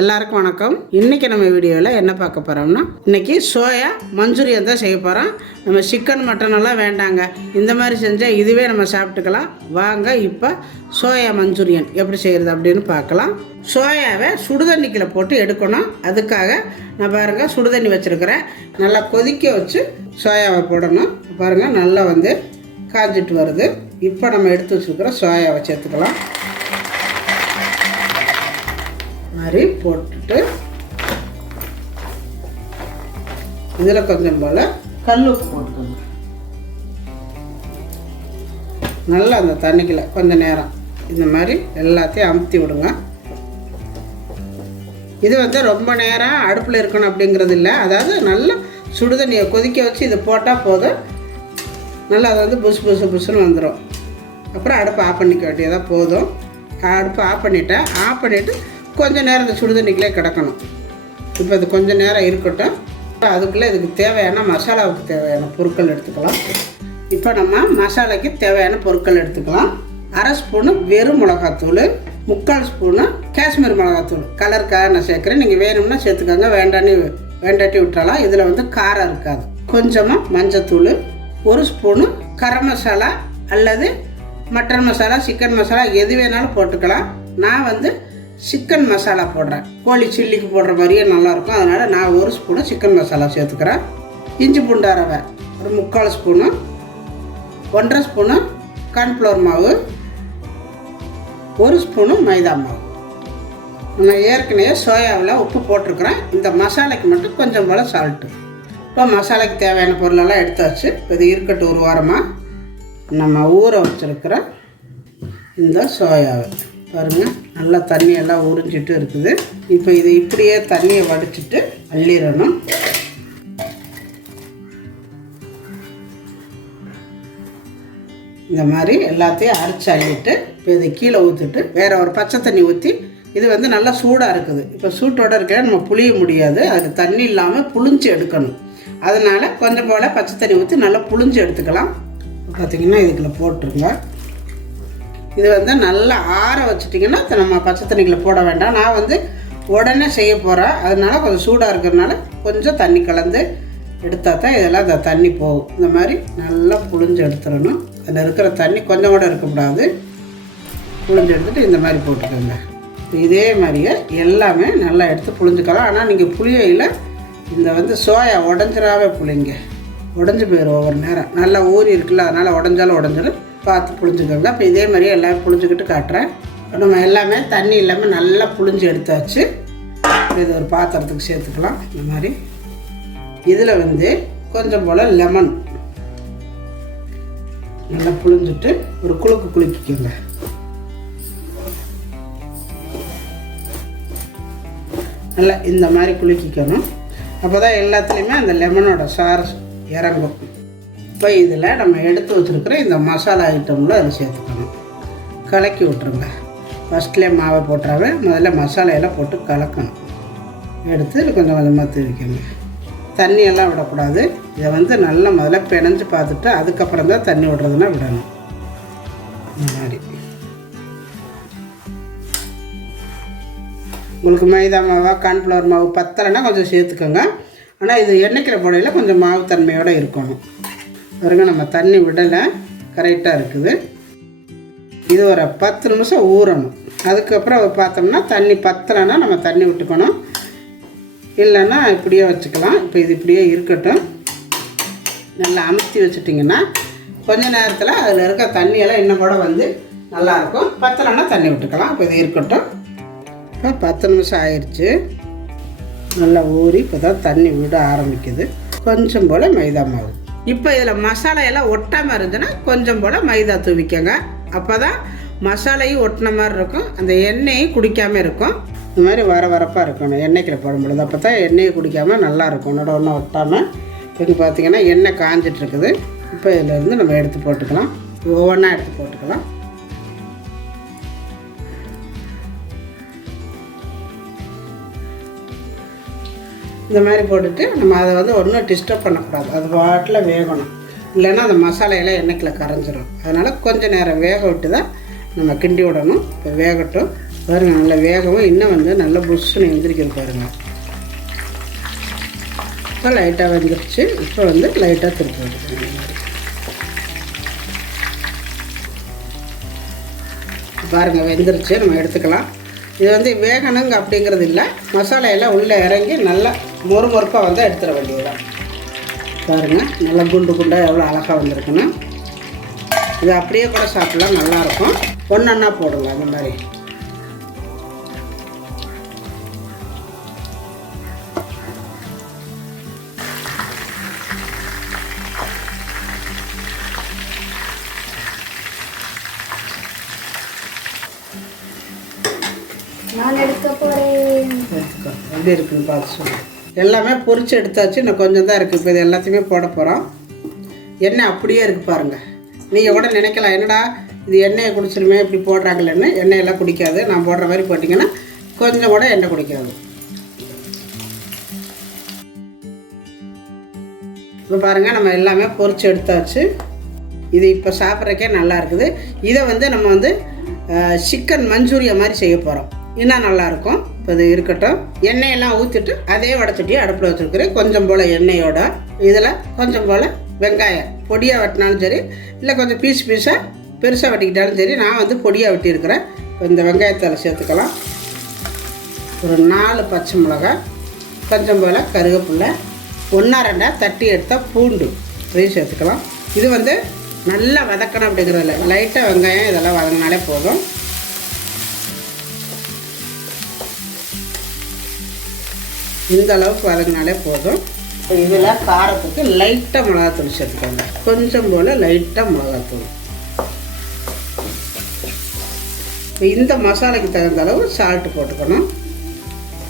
எல்லாருக்கும் வணக்கம். இன்றைக்கி நம்ம வீடியோவில் என்ன பார்க்க போகிறோம்னா, இன்றைக்கி சோயா மஞ்சூரியன் தான் செய்ய போகிறோம். நம்ம சிக்கன் மட்டனெல்லாம் வேண்டாங்க, இந்த மாதிரி செஞ்சால் இதுவே நம்ம சாப்பிட்டுக்கலாம். வாங்க இப்போ சோயா மஞ்சூரியன் எப்படி செய்கிறது அப்படின்னு பார்க்கலாம். சோயாவை சுடுதண்ணிக்கில் போட்டு எடுக்கணும். அதுக்காக நான் பாருங்கள் சுடுதண்ணி வச்சுருக்கிறேன். நல்லா கொதிக்க வச்சு சோயாவை போடணும். பாருங்கள் நல்லா காஞ்சிட்டு வருது. இப்போ நம்ம எடுத்து வச்சுருக்கிற சோயாவை சேர்த்துக்கலாம். மாதிரி போட்டுட்டு இதில் கொஞ்சம் போல் கல்லுப்பு போட்டுக்கணும். நல்லா அந்த தண்ணிக்குள்ள கொஞ்சம் நேரம் இந்த மாதிரி எல்லாத்தையும் அமுத்தி விடுங்க. இது ரொம்ப நேரம் அடுப்பில் இருக்கணும் அப்படிங்கிறது இல்லை. அதாவது நல்லா சுடுதண்ணியை கொதிக்க வச்சு இது போட்டால் போதும். நல்லா அது புசு புசு புசுன்னு வந்துடும். அப்புறம் அடுப்பை ஆஃப் பண்ணிக்க வேண்டியதாக போதும். அடுப்பை ஆஃப் பண்ணிவிட்டு கொஞ்சம் நேரம் இந்த சுடுதண்ணிக்குள்ளே கிடக்கணும். இப்போ இது கொஞ்சம் நேரம் இருக்கட்டும். அதுக்குள்ளே இதுக்கு தேவையான மசாலாவுக்கு தேவையான பொருட்கள் எடுத்துக்கலாம். இப்போ நம்ம மசாலாவுக்கு தேவையான பொருட்கள் எடுத்துக்கலாம். 1/2 ஸ்பூனு வெறும் மிளகாத்தூள், 3/4 ஸ்பூனு காஷ்மீர் மிளகாத்தூள். கலருக்காக நான் சேர்க்குறேன். நீங்கள் வேணும்னா சேர்த்துக்கோங்க, வேண்டாட்டி விட்டுறலாம். இதில் காரம் இருக்காது. கொஞ்சமாக மஞ்சத்தூள், 1 ஸ்பூனு கரம் மசாலா அல்லது மட்டன் மசாலா, சிக்கன் மசாலா எது வேணாலும் போட்டுக்கலாம். நான் சிக்கன் மசாலா போடுறேன். கோழி சில்லிக்கு போடுற மாதிரியே நல்லாயிருக்கும். அதனால் நான் 1 ஸ்பூனு சிக்கன் மசாலா சேர்த்துக்கிறேன். இஞ்சி பூண்டு ரவை ஒரு 3/4 ஸ்பூனு, 1/2 ஸ்பூனு கார்ன்ஃப்ளவர் மாவு, 1 ஸ்பூனு மைதா மாவு. நான் ஏற்கனவே சோயாவில் உப்பு போட்டிருக்கிறேன். இந்த மசாலாக்கு மட்டும் கொஞ்சம் போல் சால்ட்டு. இப்போ மசாலாக்கு தேவையான பொருளெல்லாம் எடுத்தாச்சு. இப்போ இது இருக்கட்டும். ஒரு வாரமாக நம்ம ஊற வச்சுருக்கிற இந்த சோயாவை பாருங்கள் நல்லா தண்ணியெல்லாம் உறிஞ்சிட்டு இருக்குது. இப்போ இது இப்படியே தண்ணியை வடிச்சிட்டு அள்ளிடணும். இந்த மாதிரி எல்லாத்தையும் அரைச்சி அள்ளிட்டு இப்போ இதை கீழே ஊற்றிட்டு வேறு ஒரு பச்சை தண்ணி ஊற்றி, இது நல்லா சூடாக இருக்குது. இப்போ சூட்டோடு இருக்க நம்ம புளிய முடியாது. அது தண்ணி இல்லாமல் புளிஞ்சு எடுக்கணும். அதனால் கொஞ்சம் போல் பச்சை தண்ணி ஊற்றி நல்லா புளிஞ்சு எடுத்துக்கலாம். பார்த்திங்கன்னா இதுக்குள்ளே போட்டுருங்க. இது நல்லா ஆற வச்சுட்டிங்கன்னா நம்ம பச்சை தண்ணிக்குள்ளே போட வேண்டாம். நான் உடனே செய்ய போகிறேன். அதனால கொஞ்சம் சூடாக இருக்கிறதுனால கொஞ்சம் தண்ணி கலந்து எடுத்தால் தான் இதெல்லாம் இந்த தண்ணி போகும். இந்த மாதிரி நல்லா புளிஞ்சு எடுத்துடணும். அதில் இருக்கிற தண்ணி கொஞ்சம் கூட இருக்கக்கூடாது. புளிஞ்சு எடுத்துகிட்டு இந்த மாதிரி போட்டுக்கோங்க. இதே மாதிரியே எல்லாமே நல்லா எடுத்து புளிஞ்சுக்கலாம். ஆனால் நீங்கள் புளியையில் இந்த சோயா உடஞ்சிராவே புளிங்க. உடஞ்சி போயிடும் ஒவ்வொரு நேரம். நல்லா ஊறி இருக்குல்ல, அதனால் உடஞ்சிடும். பார்த்து புளிஞ்சுக்கோங்க. இப்போ இதே மாதிரியே எல்லாம் புளிஞ்சுக்கிட்டு காட்டுறேன். நம்ம எல்லாமே தண்ணி இல்லாமல் நல்லா புளிஞ்சு எடுத்தாச்சு. இது ஒரு பாத்திரத்துக்கு சேர்த்துக்கலாம். இந்த மாதிரி இதில் கொஞ்சம் போல் லெமன் நல்லா புளிஞ்சிட்டு ஒரு குலுக்கிக்கோங்க. நல்லா இந்த மாதிரி குலுக்கிக்கணும். அப்போ தான் எல்லாத்துலேயுமே அந்த லெமனோட சாறு இறங்கும். இப்போ இதில் நம்ம எடுத்து வச்சுருக்கிற இந்த மசாலா ஐட்டமில் அதை சேர்த்துக்கணும். கலக்கி விட்டுருங்க. ஃபஸ்ட்லேயே மாவை போட்டுறாவே முதல்ல மசாலையெல்லாம் போட்டு கலக்கணும். எடுத்து கொஞ்சம் கொஞ்சமாக தூவிக்கணும். தண்ணியெல்லாம் விடக்கூடாது. இதை நல்லா முதல்ல பிணைஞ்சு பார்த்துட்டு அதுக்கப்புறம் தான் தண்ணி விடுறதுன்னா விடணும். இந்த மாதிரி உங்களுக்கு மைதா மாவா கார்ன்ஃப்ளவர் மாவு பத்தலைன்னா கொஞ்சம் சேர்த்துக்கோங்க. ஆனால் இது எண்ணெய்க்கிற போடையில் கொஞ்சம் மாவு தன்மையோடு இருக்கணும். பாருங்க நம்ம தண்ணி விடலை, கரெக்டாக இருக்குது. இது ஒரு 10 நிமிஷம் ஊறணும். அதுக்கப்புறம் பார்த்தோம்னா தண்ணி பத்தலைன்னா நம்ம தண்ணி விட்டுக்கணும். இல்லைன்னா இப்படியே வச்சுக்கலாம். இப்போ இது இப்படியே இருக்கட்டும். நல்லா அமுத்தி வச்சுட்டிங்கன்னா கொஞ்சம் நேரத்தில் அதில் இருக்க தண்ணியெல்லாம் இன்னும் கூட நல்லாயிருக்கும். பத்தலைன்னா தண்ணி விட்டுக்கலாம். இப்போ இது இருக்கட்டும். இப்போ 10 நிமிஷம் ஆயிடுச்சு. நல்லா ஊறி இப்போ தான் தண்ணி விட ஆரம்பிக்குது. கொஞ்சம் போல் மைதா மாவு. இப்போ இதில் மசாலையெல்லாம் ஒட்டாமல் இருந்துச்சுன்னா கொஞ்சம் போல் மைதா தூவிக்கங்க. அப்போ தான் மசாலையும் ஒட்டின மாதிரி இருக்கும். அந்த எண்ணெயும் குடிக்காமல் இருக்கும். இந்த மாதிரி வரப்பாக இருக்கணும் எண்ணெய்க்கில் போடும்பொழுது. அப்போ தான் எண்ணெயை குடிக்காமல் நல்லாயிருக்கும். ஒன்றா ஒட்டாமல். இப்போ பார்த்திங்கன்னா எண்ணெய் காஞ்சிட்ருக்குது. இப்போ இதிலேருந்து நம்ம எடுத்து போட்டுக்கலாம். ஒவ்வொன்றா எடுத்து போட்டுக்கலாம். இந்த மாதிரி போட்டுட்டு நம்ம அதை ஒன்றும் டிஸ்டர்ப் பண்ணக்கூடாது. அது பாட்டில் வேகணும். இல்லைன்னா அந்த மசாலையெல்லாம் எண்ணெய்க்குள்ள கரைஞ்சிடும். அதனால் கொஞ்சம் நேரம் வேக விட்டு தான் நம்ம கிண்டி விடணும். இப்போ வேகட்டும். பாருங்கள் நல்லா வேகவும் இன்னும் வந்து நல்லா புஷ்ஷுன்னு வெந்திருக்குது பாருங்கள். இப்போ லைட்டாக வெந்துருச்சு. இப்போ வந்து லைட்டாக திருப்பி விட்டுக்கணும். பாருங்கள் வெந்துருச்சு, நம்ம எடுத்துக்கலாம். இது வந்து வேகணுங்க அப்படிங்கிறது இல்லை, மசாலா எல்லாம் உள்ளே இறங்கி நல்லா மொறுமொறுப்பாக வந்து எடுத்துட வேண்டியதுதான். பாருங்கள் நல்லா குண்டு குண்டாக எவ்வளோ அழகாக வந்திருக்குன்னு. இது அப்படியே கூட சாப்பிட்லாம், நல்லாயிருக்கும். ஒன்றா போடுங்க அந்த மாதிரி. நான் எடுக்க போகிறேன். எப்படி இருக்குன்னு பார்த்து சொல்லுங்கள். எல்லாமே பொரிச்சு எடுத்தாச்சு, இன்னும் கொஞ்சம் தான் இருக்குது. இப்போ இது எல்லாத்தையுமே போட போகிறோம். எண்ணெய் அப்படியே இருக்குது பாருங்கள். நீங்கள் கூட நினைக்கலாம், என்னடா இது எண்ணெயை குடிச்சிருமே இப்படி போடுறாங்களேன்னு. எண்ணெயெல்லாம் குடிக்காது. நான் போடுற மாதிரி போட்டிங்கன்னா கொஞ்சம் கூட எண்ணெய் குடிக்காது. இப்போ பாருங்கள் நம்ம எல்லாமே பொரிச்சு எடுத்தாச்சு. இது இப்போ சாப்பிட்றக்கே நல்லா இருக்குது. இதை வந்து நம்ம வந்து சிக்கன் மஞ்சூரியா மாதிரி செய்ய போகிறோம். இன்னும் நல்லாயிருக்கும். இப்போ இது இருக்கட்டும். எண்ணெயெல்லாம் ஊற்றிட்டு அதே வடச்சட்டியை அடுப்பில் வச்சுருக்கிறேன். கொஞ்சம் போல் எண்ணெயோட இதில் கொஞ்சம் போல் வெங்காயம் பொடியாக வெட்டினாலும் சரி, இல்லை கொஞ்சம் பீஸாக பெருசாக வெட்டிக்கிட்டாலும் சரி. நான் வந்து பொடியாக வெட்டியிருக்கிறேன். இப்போ இந்த வெங்காயத்தில் சேர்த்துக்கலாம். ஒரு 4 பச்சை மிளகாய், கொஞ்சம் போல் கருவேப்பிலை, 1-2 தட்டி எடுத்தால் பூண்டு இதையும் சேர்த்துக்கலாம். இது வந்து நல்லா வதக்கணும் அப்படிங்கிறதில்ல, லைட்டாக வெங்காயம் இதெல்லாம் வதங்கினாலே போதும். இந்த அளவுக்கு வதங்கினாலே போதும். இப்போ இதில் காரத்துக்கு லைட்டாக மிளகாத்தூள் சேர்த்துக்கோங்க. கொஞ்சம் போல் லைட்டாக மிளகாத்தூள். இந்த மசாலாக்கு தகுந்த அளவு சால்ட்டு போட்டுக்கணும்.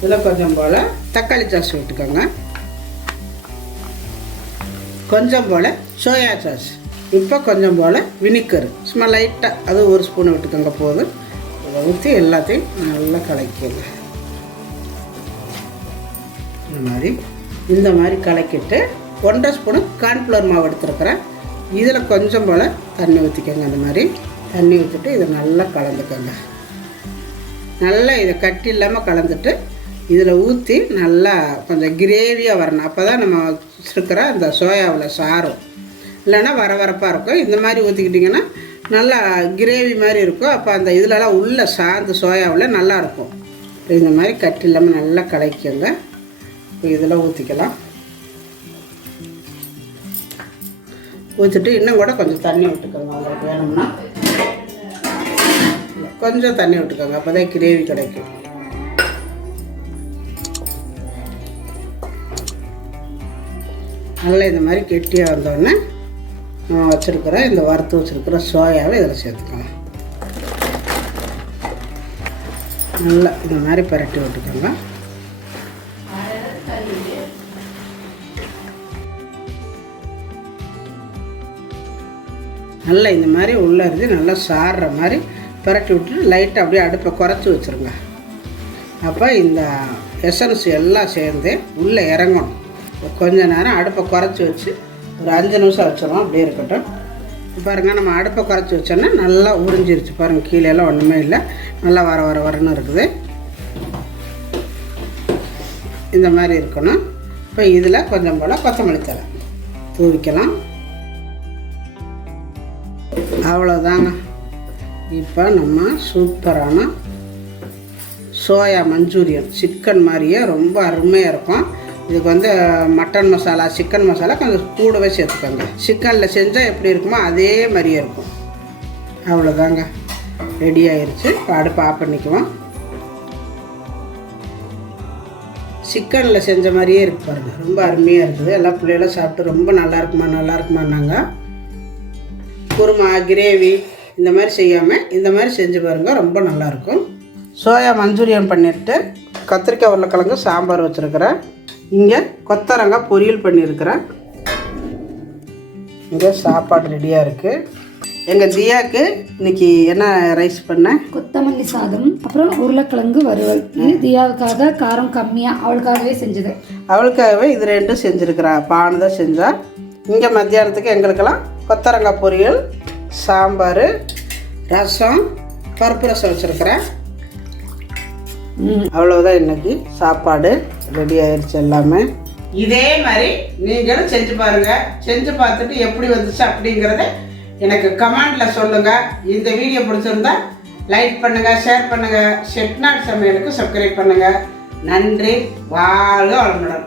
இதில் கொஞ்சம் போல் தக்காளி சாஸ் விட்டுக்கோங்க. கொஞ்சம் போல் சோயா சாஸ். இப்போ கொஞ்சம் போல் வினிகர் சும்மா லைட்டாக, அது 1 ஸ்பூன் விட்டுக்கோங்க போதும். இதை ஊற்றி எல்லாத்தையும் நல்லா கலக்கிங்க. இந்த மாதிரி கலக்கிட்டு 1.5 ஸ்பூனு கார்ன்ஃப்ளவர் மாவு எடுத்துருக்குறேன். இதில் கொஞ்சம் போல் தண்ணி ஊற்றிக்கோங்க. அந்த மாதிரி தண்ணி ஊற்றிட்டு இதை நல்லா கலந்துக்கோங்க. நல்லா இதை கட்டி இல்லாமல் கலந்துட்டு இதில் ஊற்றி நல்லா கொஞ்சம் கிரேவியாக வரணும். அப்போ தான் நம்ம வச்சுருக்கிற அந்த சோயாவில் சாரும், இல்லைன்னா வரப்பாக இருக்கும். இந்த மாதிரி ஊற்றிக்கிட்டிங்கன்னா நல்லா கிரேவி மாதிரி இருக்கும். அப்போ அந்த இதிலலாம் உள்ள சாந்து சோயாவில் நல்லாயிருக்கும். இந்த மாதிரி கட்டி இல்லாமல் நல்லா கலக்கிக்கோங்க. இப்போ இதில் ஊற்றிக்கலாம். ஊற்றிட்டு இன்னும் கூட கொஞ்சம் தண்ணி விட்டுக்கோங்க. உங்களுக்கு வேணும்னா கொஞ்சம் தண்ணி விட்டுக்கோங்க, அப்போ தான் கிரேவி கிடைக்கும். நல்லா இந்த மாதிரி கெட்டியாக வந்தோடனே நம்ம வச்சுருக்கிற இந்த வறுத்து வச்சுருக்கிற சோயாவை இதில் சேர்த்துக்கலாம். நல்லா இந்த மாதிரி பரட்டி விட்டுக்கோங்க. நல்லா இந்த மாதிரி உள்ளே இருந்து நல்லா சாறுற மாதிரி பரட்டி விட்டுட்டு லைட்டாக அப்படியே அடுப்பை குறைச்சி வச்சுருங்க. அப்போ இந்த எசன்ஸ் எல்லாம் சேர்ந்து உள்ளே இறங்கணும். கொஞ்ச நேரம் அடுப்பை குறைச்சி வச்சு ஒரு 5 நிமிஷம் வச்சிடும். அப்படியே இருக்கட்டும். பாருங்கள், நம்ம அடுப்பை குறைச்சி வச்சோன்னா நல்லா உறிஞ்சிருச்சு பாருங்கள். கீழே எல்லாம் ஒன்றுமே இல்லை, நல்லா வரன்னு இருக்குது. இந்த மாதிரி இருக்கணும். இப்போ இதில் கொஞ்சம் போல் கொத்தமல்லி தழை தூவிக்கலாம். அவ்வளோதாங்க. இப்போ நம்ம சூப்பரான சோயா மஞ்சூரியன் சிக்கன் மாதிரியே ரொம்ப அருமையாக இருக்கும். இதுக்கு வந்து மட்டன் மசாலா, சிக்கன் மசாலா கொஞ்சம் கூடவே சேர்த்துக்கோங்க. சிக்கனில் செஞ்சால் எப்படி இருக்குமோ அதே மாதிரியே இருக்கும். அவ்வளோதாங்க, ரெடி ஆயிடுச்சு. இப்போ அடுப்பு ஆஃப் பண்ணிக்குவோம். சிக்கனில் செஞ்ச மாதிரியே இருக்கு பாருங்கள், ரொம்ப அருமையாக இருக்குது. எல்லா பிள்ளைகளும் சாப்பிட்டு ரொம்ப நல்லா இருக்குமான்னாங்க. குருமா, கிரேவி இந்த மாதிரி செய்யாமல் இந்த மாதிரி செஞ்சு பாருங்கள், ரொம்ப நல்லாயிருக்கும். சோயா மஞ்சூரியன் பண்ணிவிட்டு கத்திரிக்காய் உருளைக்கிழங்கு சாம்பார் வச்சுருக்கிறேன். இங்கே கொத்தரங்காய் பொரியல் பண்ணியிருக்கிறேன். இங்கே சாப்பாடு ரெடியாக இருக்குது. எங்கள் தியாவுக்கு இன்றைக்கி என்ன ரைஸ் பண்ணேன்? கொத்தமல்லி சாதம், அப்புறம் உருளைக்கிழங்கு வறுவல். இது தியாவுக்காக காரம் கம்மியாக அவளுக்காகவே செஞ்சது. அவளுக்காகவே இது 2 செஞ்சுருக்கிறா. பானு தான் செஞ்சா. இங்கே மத்தியானத்துக்கு எங்களுக்கெல்லாம் கொத்தரங்காய் பொரியல், சாம்பார், ரசம், பருப்பு ரசம் வச்சுருக்கிறேன். அவ்வளோதான், இன்னைக்கு சாப்பாடு ரெடி ஆயிடுச்சு எல்லாமே. இதே மாதிரி நீங்களும் செஞ்சு பாருங்கள். செஞ்சு பார்த்துட்டு எப்படி வந்துச்சு அப்படிங்கிறத எனக்கு கமெண்டில் சொல்லுங்கள். இந்த வீடியோ பிடிச்சிருந்தா லைக் பண்ணுங்கள், ஷேர் பண்ணுங்கள், செட்டிநாடு சமையலுக்கு சப்ஸ்கிரைப் பண்ணுங்கள். நன்றி. வாழ்க வளமுடன்.